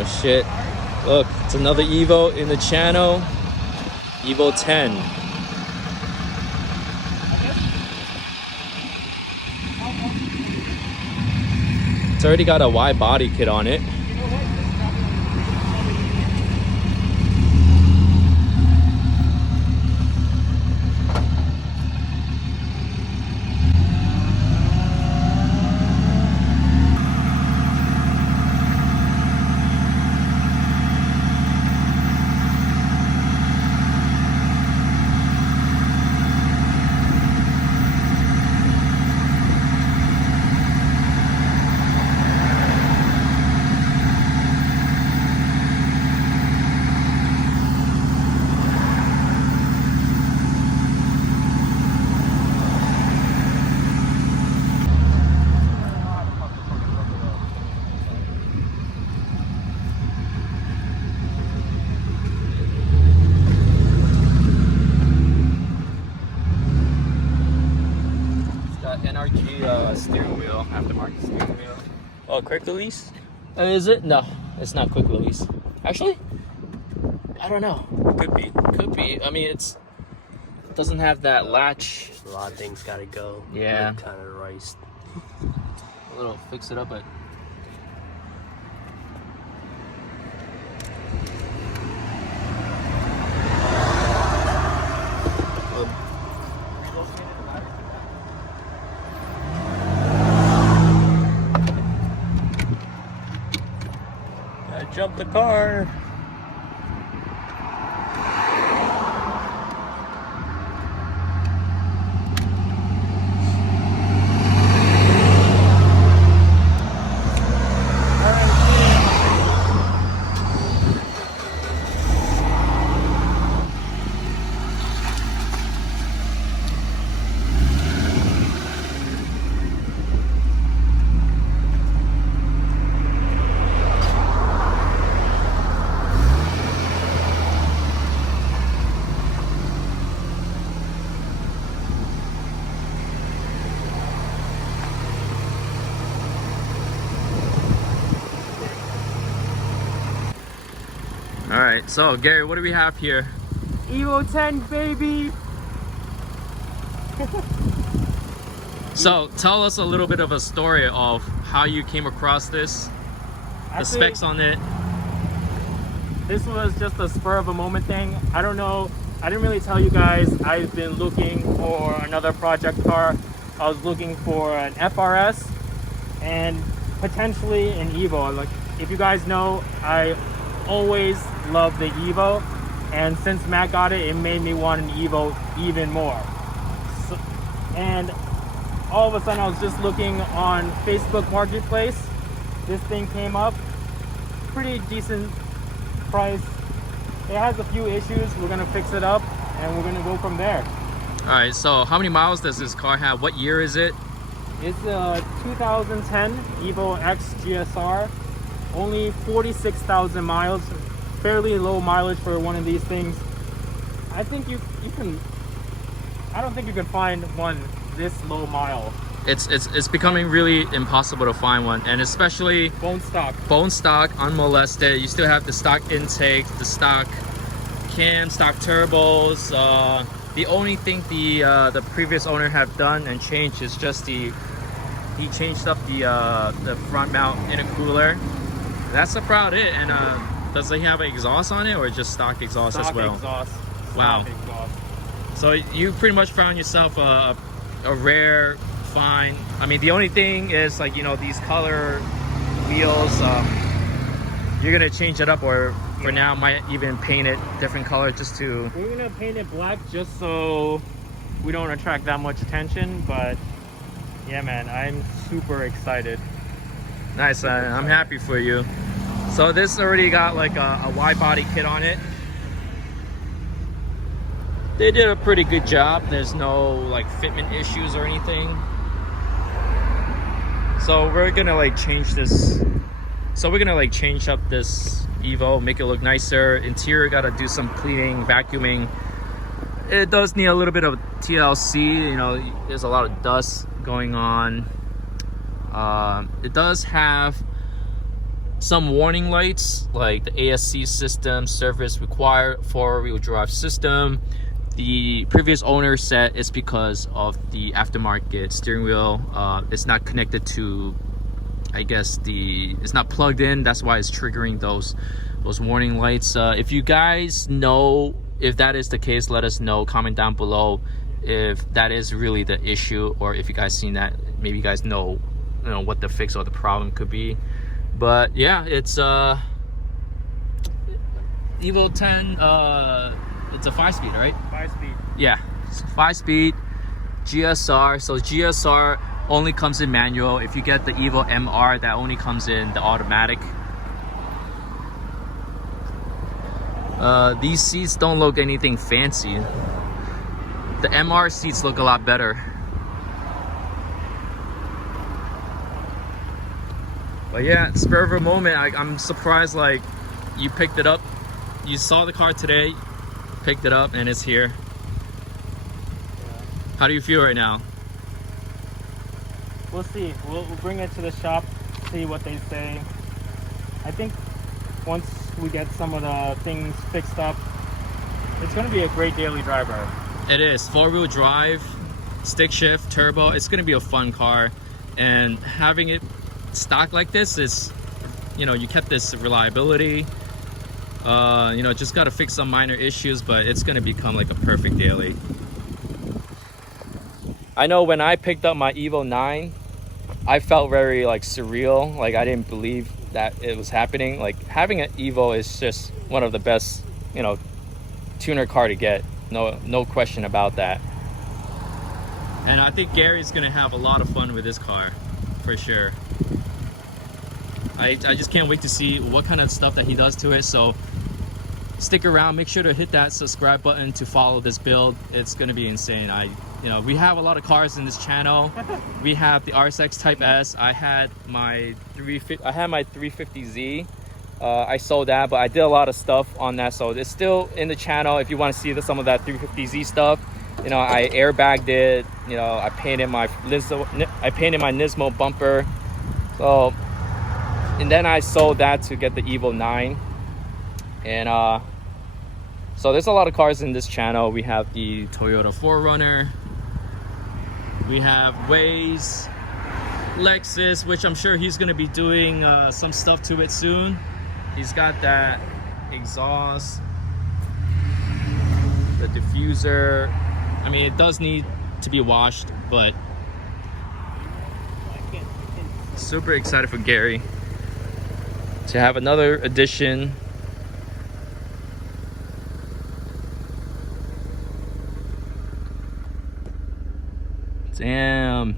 Oh shit. Look, it's another Evo in the channel. Evo 10. It's already got a wide body kit on it. NRG steering wheel, aftermarket steering wheel. Oh, quick release? Is it? No, it's not quick release. Actually, I don't know. Could be. Could be. I mean, it doesn't have that latch. A lot of things gotta go. Yeah. Kind of riced. A little fix it up, but. Jump the car. All right, so Gary, what do we have here? EVO 10, baby! So tell us a little bit of a story of how you came across this, the specs on it. This was just a spur of a moment thing. I don't know, I didn't really tell you guys. I've been looking for another project car. I was looking for an FRS and potentially an EVO. Like, if you guys know, I always love the EVO, and since Matt got it, it made me want an EVO even more. So, and all of a sudden I was just looking on Facebook Marketplace. This thing came up, pretty decent price. It has a few issues. We're gonna fix it up and we're gonna go from there. All right, so how many miles does this car have? What year is it? It's a 2010 EVO X GSR. Only 46,000 miles, fairly low mileage for one of these things. I think you can, I don't think you can find one this low mile. It's becoming really impossible to find one, and especially Bone stock, unmolested. You still have the stock intake, the stock cam, stock turbos. The only thing the previous owner have done and changed is just he changed up the front mount intercooler. That's about it. And does he have an exhaust on it, or just stock exhaust as well? Exhaust. Wow. Stock exhaust. So you pretty much found yourself a rare find. I mean, the only thing is, like, you know, these color wheels. You're gonna change it up, or for now might even paint it different color just to. We're gonna paint it black just so we don't attract that much attention. But yeah, man, I'm super excited. Nice, I'm happy for you. So this already got like a wide body kit on it. They did a pretty good job. There's no like fitment issues or anything. So we're gonna like change this. So we're gonna like change up this EVO, make it look nicer. Interior gotta do some cleaning, vacuuming. It does need a little bit of TLC. You know, there's a lot of dust going on. It does have some warning lights like the ASC system, service required, 4-wheel drive system. The previous owner said it's because of the aftermarket steering wheel. It's not connected to, I guess, it's not plugged in. That's why it's triggering those warning lights. If you guys know if that is the case, let us know. Comment down below if that is really the issue, or if you guys seen that. Maybe you guys know what the fix or the problem could be. But yeah, it's EVO 10. It's a 5-speed, right? 5-speed. Yeah, it's 5-speed GSR. So GSR only comes in manual. If you get the EVO MR, that only comes in the automatic. These seats don't look anything fancy. The MR seats look a lot better. But yeah, spur of a moment, I'm surprised like you picked it up. You saw the car today, picked it up, and it's here. Yeah. How do you feel right now? We'll see. We'll bring it to the shop, see what they say. I think once we get some of the things fixed up, it's going to be a great daily driver. It is 4-wheel drive, stick shift, turbo. It's going to be a fun car, and having it stock like this is, you kept this reliability. Just got to fix some minor issues, but it's going to become like a perfect daily. I know when I picked up my EVO 9, I felt very like surreal. Like I didn't believe that it was happening. Like having an EVO is just one of the best, tuner car to get. No question about that. And I think Gary's gonna have a lot of fun with this car, for sure. I just can't wait to see what kind of stuff that he does to it. So stick around, make sure to hit that subscribe button to follow this build. It's gonna be insane. We have a lot of cars in this channel. We have the RSX Type S. I had my 350Z. I sold that, but I did a lot of stuff on that, so it's still in the channel if you want to see some of that 350Z stuff. I airbagged it. I painted my Nismo bumper. So, and then I sold that to get the EVO 9. And so there's a lot of cars in this channel. We have the Toyota 4Runner. We have Waze, Lexus, which I'm sure he's going to be doing some stuff to it soon. He's got that exhaust, the diffuser. I mean, it does need to be washed, but super excited for Gary to have another addition. Damn.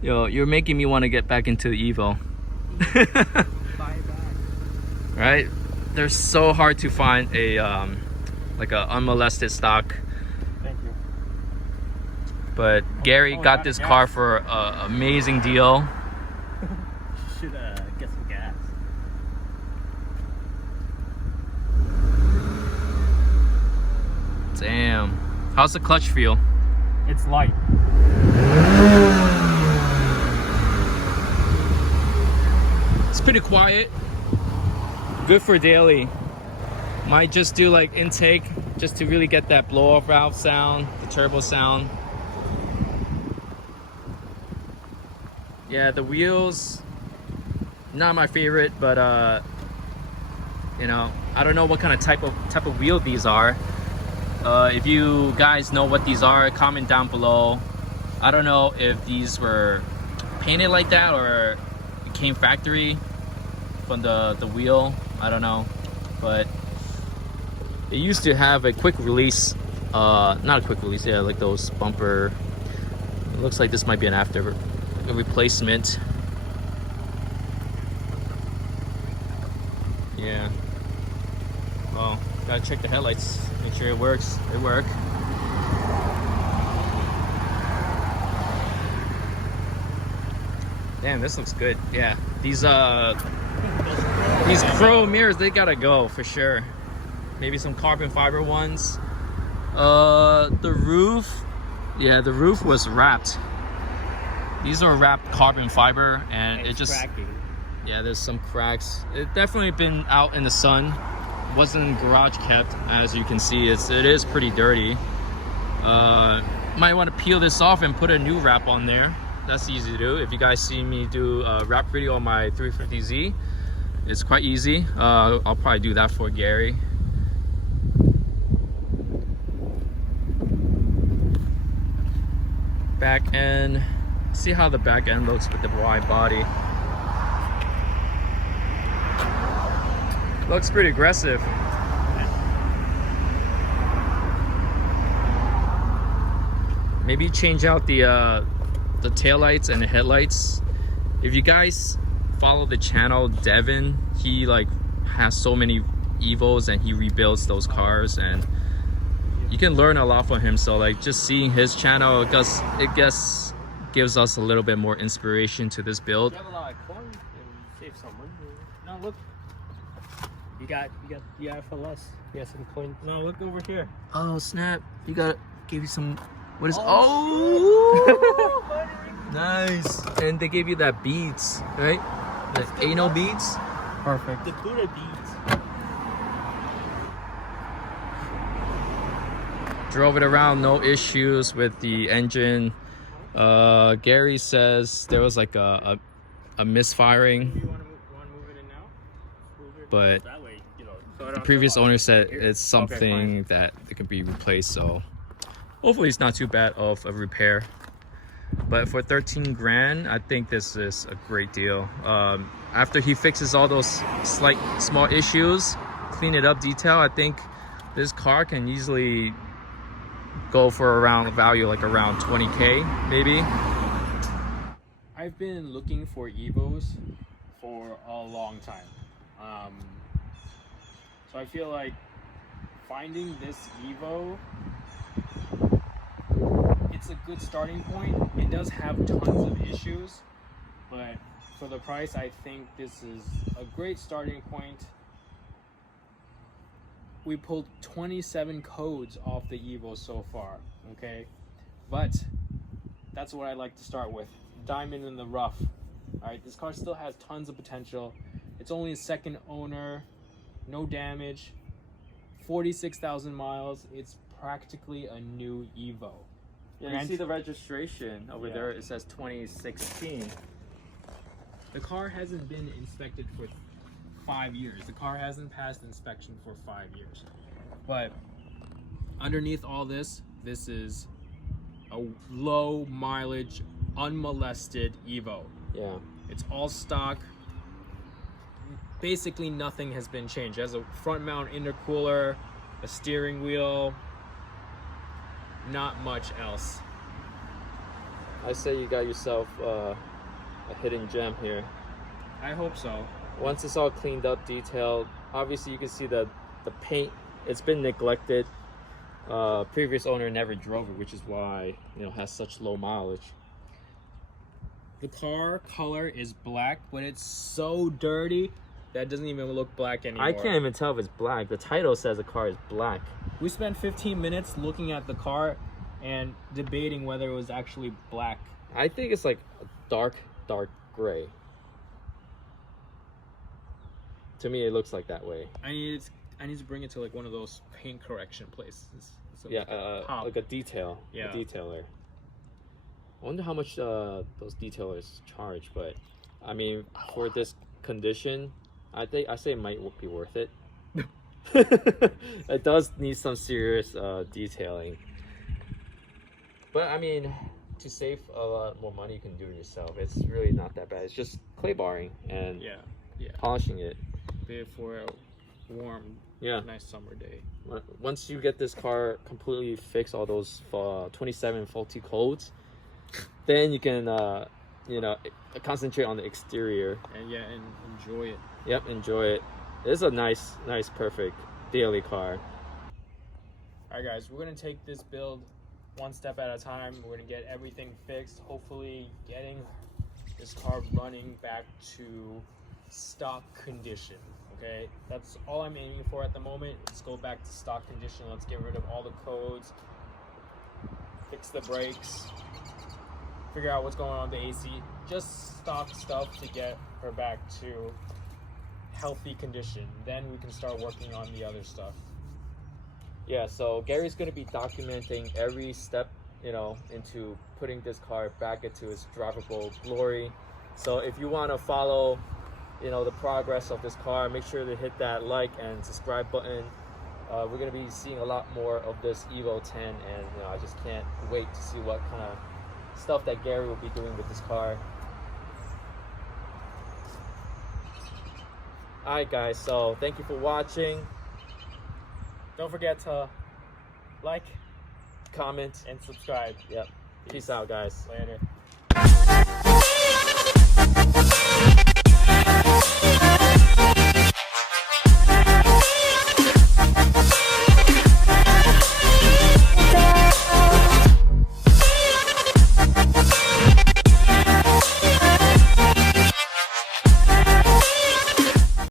Yo, you're making me want to get back into the EVO. Right? They're so hard to find a like a unmolested stock. Thank you. But Gary got this car for an amazing deal. Should get some gas. Damn. How's the clutch feel? It's light. It's pretty quiet. Good for daily. Might just do like intake just to really get that blow off valve sound, the turbo sound. Yeah, the wheels, not my favorite, but I don't know what kind of type of wheel these are. If you guys know what these are, comment down below. I don't know if these were painted like that or it came factory from the wheel. I don't know, but it used to have a quick release, not a quick release, yeah, like those bumper. It looks like this might be a replacement. Yeah. Well, gotta check the headlights, make sure it works. They work. Damn, this looks good. Yeah, these chrome mirrors, they gotta go for sure. Maybe some carbon fiber ones. The roof, yeah, the roof was wrapped. These are wrapped carbon fiber, and it just cracking. Yeah, there's some cracks. It definitely been out in the sun. Wasn't garage kept, as you can see. It is pretty dirty. Might want to peel this off and put a new wrap on there. That's easy to do. If you guys see me do a wrap video on my 350Z, it's quite easy. I'll probably do that for Gary. Back end. See how the back end looks with the wide body. Looks pretty aggressive. Maybe change out the taillights and the headlights. If you guys follow the channel, Devin, he like has so many EVOs and he rebuilds those cars, and you can learn a lot from him. So like just seeing his channel, it gives us a little bit more inspiration to this build. You have a lot of coins and save some money. No, look. You got for less. You got some coins. No, look over here. Oh snap! You gave you some. What is? Nice. And they gave you that beads, right? The anal beads. Perfect. The Buddha beads. Drove it around, no issues with the engine. Gary says there was like a misfiring. You want to move it in now? But that way, you know, so the previous owner said it's something that it can be replaced, so hopefully it's not too bad of a repair. But for 13 grand, I think this is a great deal. After he fixes all those slight small issues, clean it up, detail, I think this car can easily go for around a value like around 20K maybe. I've been looking for EVOs for a long time. So I feel like finding this EVO, it's a good starting point. It does have tons of issues, but for the price, I think this is a great starting point. We pulled 27 codes off the EVO so far, okay? But that's what I like to start with. Diamond in the rough. All right, this car still has tons of potential. It's only a second owner, no damage, 46,000 miles. It's practically a new EVO. Yeah, you see the registration over there, it says 2016. The car hasn't been inspected for 5 years. The car hasn't passed inspection for 5 years. But underneath all this, this is a low mileage, unmolested EVO. Yeah. It's all stock. Basically nothing has been changed. It has a front mount intercooler, a steering wheel, not much else. I say you got yourself a hidden gem here. I hope so. Once it's all cleaned up, detailed, obviously you can see the paint, it's been neglected. Previous owner never drove it, which is why, you know, has such low mileage. The car color is black, but it's so dirty that doesn't even look black anymore. I can't even tell if it's black. The title says the car is black. We spent 15 minutes looking at the car and debating whether it was actually black. I think it's like a dark gray. To me, it looks like that way. I need to bring it to like one of those paint correction places. So Yeah, like a detail. Yeah. A detailer. I wonder how much those detailers charge, but I mean, for this condition, I say it might be worth it. It does need some serious detailing, but I mean, to save a lot more money, you can do it yourself. It's really not that bad. It's just clay barring and polishing it. Be for a warm, nice summer day. Once you get this car completely fixed, all those 27 faulty codes, then you can you know, concentrate on the exterior and enjoy it. Yep, enjoy it. It's a nice perfect daily car. All right guys, we're gonna take this build one step at a time. We're gonna get everything fixed, hopefully getting this car running back to stock condition. Okay, that's all I'm aiming for at the moment. Let's go back to stock condition. Let's get rid of all the codes, fix the brakes, figure out what's going on with the AC. Just stock stuff to get her back to healthy condition. Then we can start working on the other stuff. Yeah, so Gary's going to be documenting every step, you know, into putting this car back into its drivable glory. So if you want to follow, you know, the progress of this car, make sure to hit that like and subscribe button. We're going to be seeing a lot more of this EVO 10, and you know, I just can't wait to see what kind of stuff that Gary will be doing with this car. Alright guys, so thank you for watching. Don't forget to like, comment, and subscribe. Yep. Peace out guys. Later.